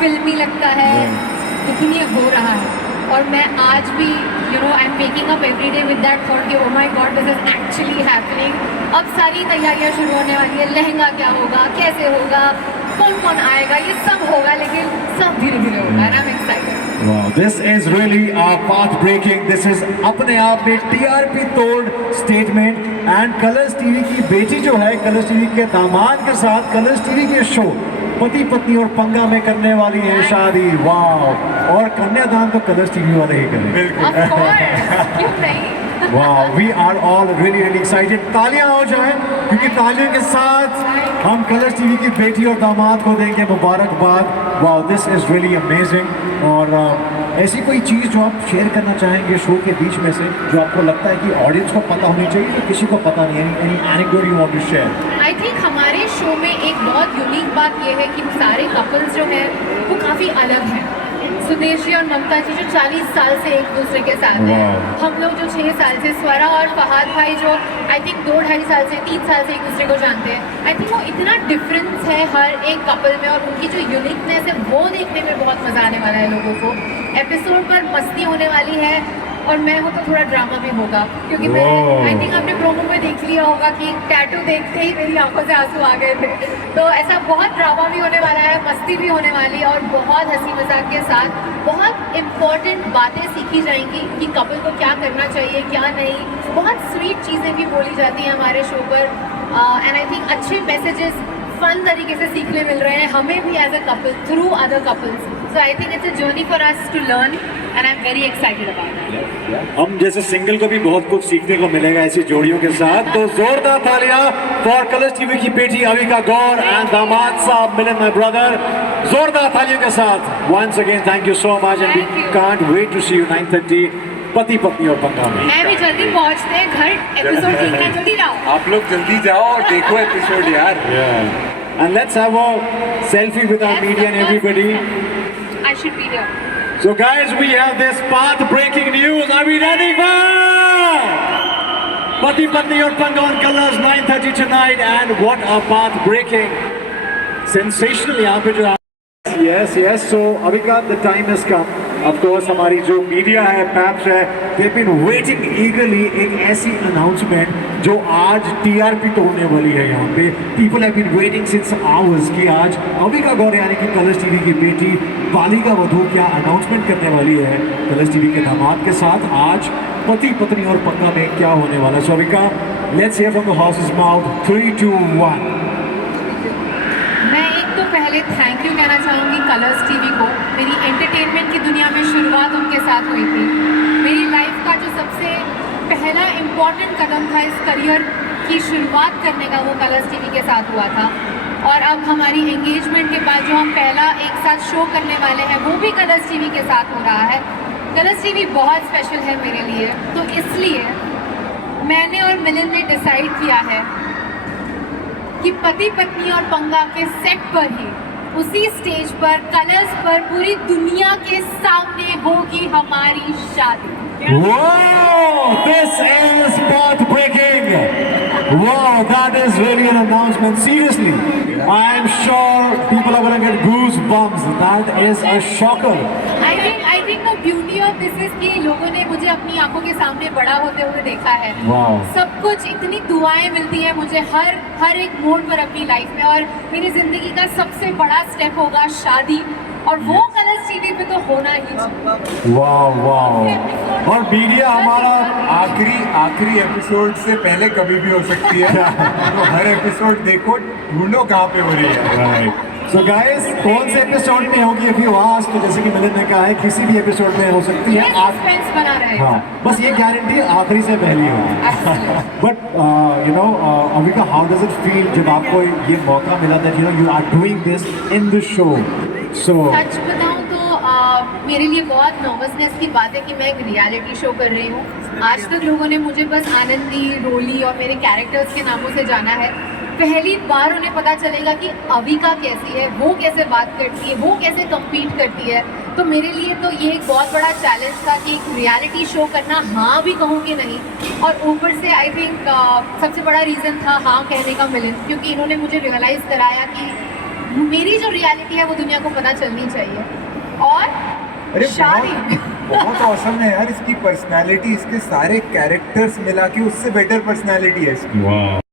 फिल्मी लगता है लेकिन ये हो रहा है और मैं आज भी I am waking up every day with that thought कि oh my God this is actually happening. अब सारी तैयारियां शुरू होने वाली है, लहंगा क्या होगा, कैसे होगा, कौन कौन आएगा, ये सब होगा, लेकिन सब धीरे धीरे होगा and I am excited. Wow, this is really path breaking. This is अपने आप में TRP तोड़ statement and Colors TV की बेटी जो है Colors TV के दामाद के साथ Colors TV के शो पति पत्नी और पंगा में करने वाली है शादी। वाह, और कन्यादान तो Colors TV वाले ही करें। बिल्कुल, of course, क्यों नहीं? Wow, we are all really excited. तालियां हो जाए क्योंकि तालियों के साथ हम Colors TV की बेटी और दामाद को देंगे मुबारकबाद। Wow, this is really amazing. और ऐसी कोई चीज़ जो आप शेयर करना चाहेंगे शो के बीच में से जो आपको लगता है कि ऑडियंस को पता होनी चाहिए तो किसी को पता नहीं है, any anecdote you want to share? I think हमारे शो में एक बहुत यूनिक बात यह है कि सारे कपल्स जो हैं वो काफ़ी अलग हैं। सुदेश जी और ममता जी जो 40 साल से एक दूसरे के साथ हैं, हम लोग जो 6 साल से, स्वरा और फहाद भाई जो आई थिंक 2-2.5 साल से 3 साल से एक दूसरे को जानते हैं। आई थिंक वो इतना डिफरेंस है हर एक कपल में और उनकी जो यूनिकनेस है वो देखने में बहुत मज़ा आने वाला है लोगों को। एपिसोड पर मस्ती होने वाली है और मैं हूँ तो थोड़ा ड्रामा भी होगा क्योंकि मैं आई थिंक आपने प्रोमो में देख लिया होगा कि टैटू देखते ही मेरी आंखों से आंसू आ गए थे। तो ऐसा बहुत ड्रामा भी होने वाला है, मस्ती भी होने वाली है और बहुत हंसी मजाक के साथ बहुत इम्पॉर्टेंट बातें सीखी जाएंगी कि कपल को क्या करना चाहिए क्या नहीं। बहुत स्वीट चीज़ें भी बोली जाती हैं हमारे शो पर एंड आई थिंक अच्छे मैसेजेस फन तरीके से सीखने मिल रहे हैं हमें भी as a couple through other couples. So I think it's a journey for us to learn and I am very excited about it. हम जैसे सिंगल को भी बहुत कुछ सीखने को मिलेगा ऐसी जोड़ियों के साथ। तो जोरदार तालियां फॉर कलर्स टीवी की बेटी अविका गौर एंड दामाद साहब मिलन माय ब्रदर। जोरदार तालियों के साथ once again thank you so much and we can't wait to see you 9:30 पति पत्नी और पंगा में। मैं भी जल्दी पहुंचते हैं घर, एपिसोड देखना, जल्दी जाओ आप लोग, जल्दी जाओ और देखो एपिसोड यार। And let's have a selfie with our media and everybody. I should be there. So guys, we have this path-breaking news. Are we ready for Pati Patni और पंगा on Colors 9:30 tonight? And what a path-breaking, sensational यहाँ पे जो Yes. So Avika, the time has come. Of course, हमारी जो media है, paps है, they've been waiting eagerly एक ऐसी announcement जो आज TRP तोड़ने वाली है यहाँ पे। People have been waiting since hours कि आज अविका गौर यानी कि कलर्स टीवी की बेटी बालिका वधू क्या अनाउंसमेंट करने वाली है कलर्स टीवी के दामाद के साथ। आज पति पत्नी और पंगा में क्या होने वाला है। So Avika, let's hear from the horse's mouth. 3, 2, 1. मैं एक तो पहले थैंक यू कहना चाहूँगी कलर्स टीवी को। मेरी एंटरटेनमेंट की दुनिया में शुरुआत उनके साथ हुई थी। मेरी लाइफ का जो सबसे पहला इम्पॉर्टेंट कदम था इस करियर की शुरुआत करने का वो कलर्स टीवी के साथ हुआ था और अब हमारी एंगेजमेंट के बाद जो हम पहला एक साथ शो करने वाले हैं वो भी कलर्स टीवी के साथ हो रहा है। कलर्स टीवी बहुत स्पेशल है मेरे लिए, तो इसलिए मैंने और मिलन ने डिसाइड किया है कि पति पत्नी और पंगा के सेट पर ही उसी स्टेज पर कलर्स पर पूरी दुनिया के सामने होगी हमारी शादी। Wow, this is path-breaking. Wow, that is really an announcement. Seriously, I am sure people are going to get goosebumps. That is a shocker. I think the beauty of this is कि लोगों ने मुझे अपनी आंखों के सामने बड़ा होते हुए देखा है। Wow. सब कुछ इतनी दुआएं मिलती हैं मुझे हर एक मोड पर अपनी लाइफ में और मेरी जिंदगी का सबसे बड़ा स्टेप होगा शादी और वो कलर्स टीवी पे तो होना ही चाहिए। वाह। और मीडिया हमारा आखिरी एपिसोड से पहले कभी भी हो सकती है। तो हर एपिसोड देखो, ढूंढो कहाँ पे हो रही है। राइट। सो गाइस, कौन से एपिसोड में होगी अभी आवाज? तो जैसे कि मिलन ने कहा है किसी भी एपिसोड में हो सकती है। सस्पेंस बना रहेगा। हाँ, बस ये गारंटी आखिरी से पहली होगी। But you know Avika, how does it feel जब आपको ये मौका मिला था you are doing this in the show? So सच बताऊं तो मेरे लिए बहुत नर्वसनेस की बात है कि मैं एक रियलिटी शो कर रही हूँ। आज तक लोगों ने मुझे बस आनंदी, रोली और मेरे कैरेक्टर्स के नामों से जाना है। पहली बार उन्हें पता चलेगा कि अविका कैसी है, वो कैसे बात करती है, वो कैसे कम्पीट करती है। तो मेरे लिए तो ये एक बहुत बड़ा चैलेंज था कि एक रियलिटी शो करना, हाँ भी कहूँ कि नहीं। और ऊपर से आई थिंक सबसे बड़ा रीज़न था हाँ कहने का मिलन, क्योंकि इन्होंने मुझे रियलाइज़ कराया कि मेरी जो रियलिटी है वो दुनिया को पता चलनी चाहिए। और अरे शादी बहुत औसम है यार इसकी पर्सनालिटी, इसके सारे कैरेक्टर्स मिला के उससे बेटर पर्सनालिटी है इसकी। Wow.